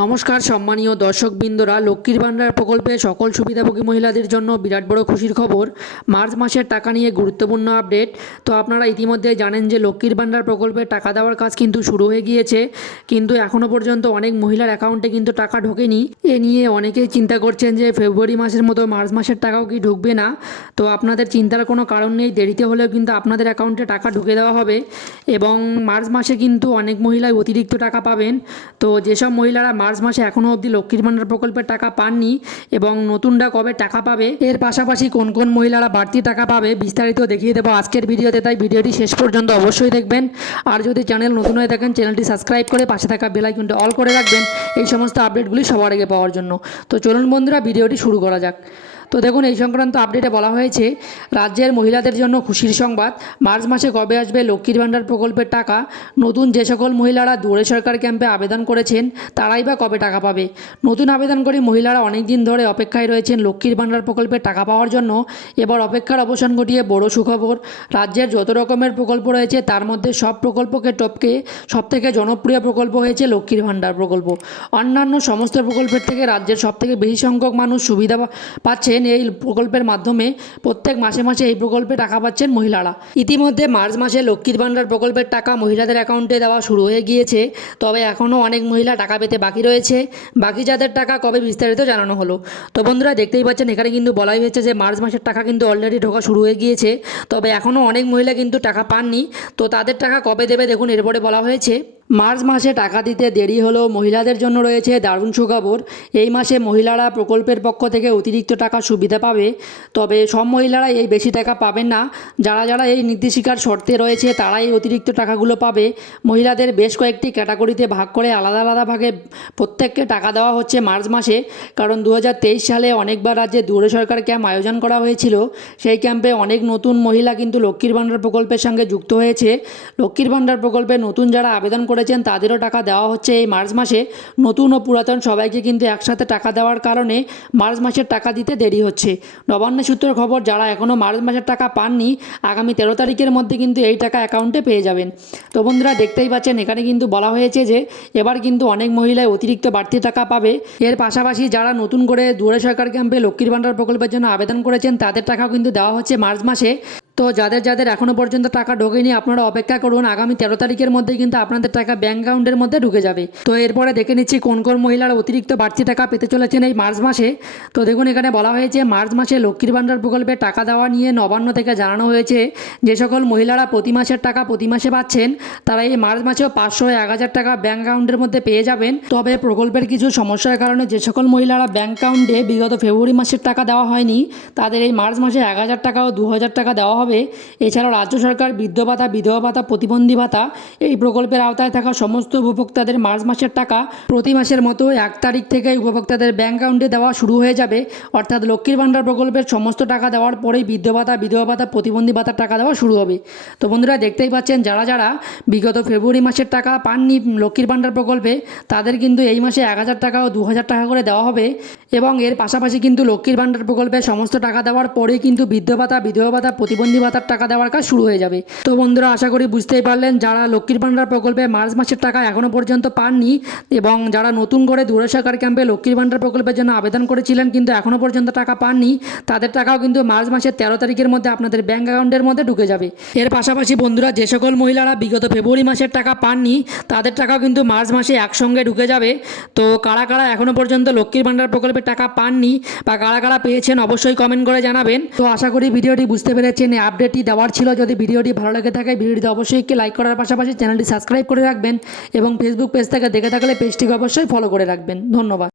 নমস্কার সম্মানীয় দর্শকবৃন্দরা, লক্ষ্মীর ভাণ্ডার প্রকল্পে সকল সুবিধাভোগী মহিলাদের জন্য বিরাট বড় খুশির খবর। মার্চ মাসের টাকা নিয়ে গুরুত্বপূর্ণ আপডেট। তো আপনারা ইতিমধ্যে জানেন যে লক্ষ্মীর ভাণ্ডার প্রকল্পে টাকা দেওয়ার কাজ কিন্তু শুরু হয়ে গিয়েছে, কিন্তু এখনও পর্যন্ত অনেক মহিলার অ্যাকাউন্টে কিন্তু টাকা ঢোকেনি। এ নিয়ে অনেকেই চিন্তা করছেন যে ফেব্রুয়ারি মাসের মতো মার্চ মাসের টাকাও কি ঢুকবে না। তো আপনাদের চিন্তার কোনো কারণ নেই, দেরিতে হলেও কিন্তু আপনাদের অ্যাকাউন্টে টাকা ঢুকে দেওয়া হবে এবং মার্চ মাসে কিন্তু অনেক মহিলাই অতিরিক্ত টাকা পাবেন। তো যেসব মহিলারা মার্চ মাসে এখনও অবধি লক্ষ্মীর ভাণ্ডার প্রকল্পের টাকা পাননি এবং নতুনরা কবে টাকা পাবে, এর পাশাপাশি কোন কোন মহিলারা বাড়তি টাকা পাবে, বিস্তারিত দেখিয়ে দেবো আজকের ভিডিওতে। তাই ভিডিওটি শেষ পর্যন্ত অবশ্যই দেখবেন। আর যদি চ্যানেল নতুন হয়ে থাকেন, চ্যানেলটি সাবস্ক্রাইব করে পাশে থাকা বেল আইকনটি অল করে রাখবেন এই সমস্ত আপডেটগুলি সবার আগে পাওয়ার জন্য। তো চলুন বন্ধুরা, ভিডিওটি শুরু করা যাক। তো দেখুন, এই সংক্রান্ত আপডেটে বলা হয়েছে রাজ্যের মহিলাদের জন্য খুশির সংবাদ। মার্চ মাসে কবে আসবে লক্ষ্মীর ভাণ্ডার প্রকল্পের টাকা? নতুন যে সকল মহিলারা দুয়ারে সরকার ক্যাম্পে আবেদন করেছেন তারাই বা কবে টাকা পাবে? নতুন আবেদনকারী মহিলারা অনেক দিন ধরে অপেক্ষায় রয়েছেন লক্ষ্মীর ভাণ্ডার প্রকল্পের টাকা পাওয়ার জন্য। এবার অপেক্ষার অবসান ঘটিয়ে বড় সুখবর। রাজ্যের যত রকমের প্রকল্প রয়েছে তার মধ্যে সব প্রকল্পকে টপকে সবথেকে জনপ্রিয় প্রকল্প হয়েছে লক্ষ্মীর ভাণ্ডার প্রকল্প। অন্যান্য সমস্ত প্রকল্পের থেকে রাজ্যের সবথেকে বেশি সংখ্যক মানুষ সুবিধা পাচ্ছেন এই প্রকল্পের মাধ্যমে। প্রত্যেক মাসে মাসে এই প্রকল্পে টাকা পাচ্ছেন মহিলারা। ইতিমধ্যে মার্চ মাসে লক্ষ্মীর ভাণ্ডার প্রকল্পের টাকা মহিলাদের অ্যাকাউন্টে দেওয়া শুরু হয়ে গিয়েছে, তবে এখনও অনেক মহিলা টাকা পেতে বাকি রয়েছে। বাকি যাদের টাকা কবে বিস্তারিত জানানো হলো। তো বন্ধুরা, দেখতেই পাচ্ছেন এখানে কিন্তু বলাই হয়েছে যে মার্চ মাসের টাকা কিন্তু অলরেডি ঢোকা শুরু হয়ে গিয়েছে, তবে এখনও অনেক মহিলা কিন্তু টাকা পাননি। তো তাদের টাকা কবে দেবে দেখুন, এরপরে বলা হয়েছে মার্চ মাসে টাকা দিতে দেরি হলেও মহিলাদের জন্য রয়েছে দারুণ সুখবর। এই মাসে মহিলারা প্রকল্পের পক্ষ থেকে অতিরিক্ত টাকা সুবিধা পাবে, তবে সব মহিলারা এই বেশি টাকা পাবেন না। যারা যারা এই নির্দেশিকার শর্তে রয়েছে তারাই অতিরিক্ত টাকাগুলো পাবে। মহিলাদের বেশ কয়েকটি ক্যাটাগরিতে ভাগ করে আলাদা আলাদা ভাগে প্রত্যেককে টাকা দেওয়া হচ্ছে মার্চ মাসে। কারণ 2023 সালে অনেকবার রাজ্যে দুয়ারে সরকার ক্যাম্প আয়োজন করা হয়েছিল। সেই ক্যাম্পে অনেক নতুন মহিলা কিন্তু লক্ষ্মীর ভাণ্ডার প্রকল্পের সঙ্গে যুক্ত হয়েছে। লক্ষ্মীর ভাণ্ডার প্রকল্পে নতুন যারা আবেদন করেছেন তাদেরও টাকা দেওয়া হচ্ছে এই মার্চ মাসে। নতুন ও পুরাতন সবাইকে কিন্তু একসাথে টাকা দেওয়ার কারণে মার্চ মাসের টাকা দিতে দেরি হচ্ছে। নবান্ন সূত্রের খবর, যারা এখনও মার্চ মাসের টাকা পাননি আগামী 13 তারিখের মধ্যে কিন্তু এই টাকা অ্যাকাউন্টে পেয়ে যাবেন। তো বন্ধুরা, দেখতেই পাচ্ছেন এখানে কিন্তু বলা হয়েছে যে এবার কিন্তু অনেক মহিলাই অতিরিক্ত বাড়তি টাকা পাবে। এর পাশাপাশি যারা নতুন করে দুয়ারে সরকার ক্যাম্পে লক্ষ্মীর ভাণ্ডার প্রকল্পের জন্য আবেদন করেছেন তাদের টাকাও কিন্তু দেওয়া হচ্ছে মার্চ মাসে। তো যাদের যাদের এখনও পর্যন্ত টাকা ঢোকেনি আপনারা অপেক্ষা করুন, আগামী 13 তারিখের মধ্যেই কিন্তু আপনাদের টাকা ব্যাঙ্ক অ্যাকাউন্টের মধ্যে ঢুকে যাবে। তো এরপরে দেখে নিচ্ছি কোন কোন মহিলারা অতিরিক্ত বাড়তি টাকা পেতে চলেছেন এই মার্চ মাসে। তো দেখুন, এখানে বলা হয়েছে মার্চ মাসে লক্ষ্মীর ভাণ্ডার প্রকল্পে টাকা দেওয়া নিয়ে নবান্ন থেকে জানানো হয়েছে যে সকল মহিলারা প্রতি মাসের টাকা প্রতি মাসে পাচ্ছেন তারা এই মার্চ মাসেও 500-1000 টাকা ব্যাঙ্ক অ্যাকাউন্টের মধ্যে পেয়ে যাবেন। তবে প্রকল্পের কিছু সমস্যার কারণে যে সকল মহিলারা ব্যাঙ্ক অ্যাকাউন্টে বিগত ফেব্রুয়ারি মাসের টাকা দেওয়া হয়নি তাদের এই মার্চ মাসে 1000 টাকা ও 2000 টাকা দেওয়া হবে। এছাড়াও রাজ্য সরকার বৃদ্ধ ভাতা, বিধবা ভাতা, প্রতিবন্ধী ভাতা এই প্রকল্পের আওতায় থাকা সমস্ত উপভোক্তাদের মার্চ মাসের টাকা প্রতি মাসের মতো 1 তারিখ থেকে উপভোক্তাদের ব্যাঙ্ক অ্যাকাউন্টে দেওয়া শুরু হয়ে যাবে। অর্থাৎ লক্ষ্মীর ভাণ্ডার প্রকল্পের সমস্ত টাকা দেওয়ার পরেই বৃদ্ধ ভাতা, বিধবা ভাতা, প্রতিবন্ধী ভাতার টাকা দেওয়া শুরু হবে। তো বন্ধুরা, দেখতেই পাচ্ছেন যারা যারা বিগত ফেব্রুয়ারি মাসের টাকা পাননি লক্ষ্মীর ভাণ্ডার প্রকল্পে তাদের কিন্তু এই মাসে 1000 টাকা ও 2000 টাকা করে দেওয়া হবে। এবং এর পাশাপাশি কিন্তু লক্ষ্মীর ভাণ্ডার প্রকল্পে সমস্ত টাকা দেওয়ার পরেই কিন্তু বৃদ্ধ ভাতা, বিধবা ভাতা, প্রতিবন্ধী ভাতার টাকা দেওয়ার কাজ শুরু হয়ে যাবে। তো বন্ধুরা, আশা করি বুঝতেই পারলেন যারা লক্ষ্মীর ভাণ্ডার প্রকল্পে মার্চ মাসের টাকা এখনও পর্যন্ত পাননি এবং যারা নতুন করে দুয়ারে সরকার ক্যাম্পে লক্ষ্মীর ভাণ্ডার প্রকল্পের জন্য আবেদন করেছিলেন কিন্তু এখনও পর্যন্ত টাকা পাননি তাদের টাকাও কিন্তু মার্চ মাসের 13 তারিখের মধ্যে আপনাদের ব্যাঙ্ক অ্যাকাউন্টের মধ্যে ঢুকে যাবে। এর পাশাপাশি বন্ধুরা, যে সকল মহিলারা বিগত ফেব্রুয়ারি মাসের টাকা পাননি তাদের টাকাও কিন্তু মার্চ মাসে একসঙ্গে ঢুকে যাবে। তো কারা কারা এখনও পর্যন্ত লক্ষ্মীর ভাণ্ডার প্রকল্পের টাকা পাননি বা কারা কারা পেয়েছেন অবশ্যই কমেন্ট করে জানাবেন। তো আশা করি ভিডিওটি বুঝতে পেরেছেন, এই আপডেটটি দেওয়ার ছিল। যদি ভিডিওটি ভালো লেগে থাকে ভিডিওটিতে অবশ্যই একটি লাইক করার পাশাপাশি চ্যানেলটি সাবস্ক্রাইব করে রাখবেন এবং ফেসবুক পেজ থেকে দেখে থাকলে পেজটিকে অবশ্যই ফলো করে রাখবেন। ধন্যবাদ।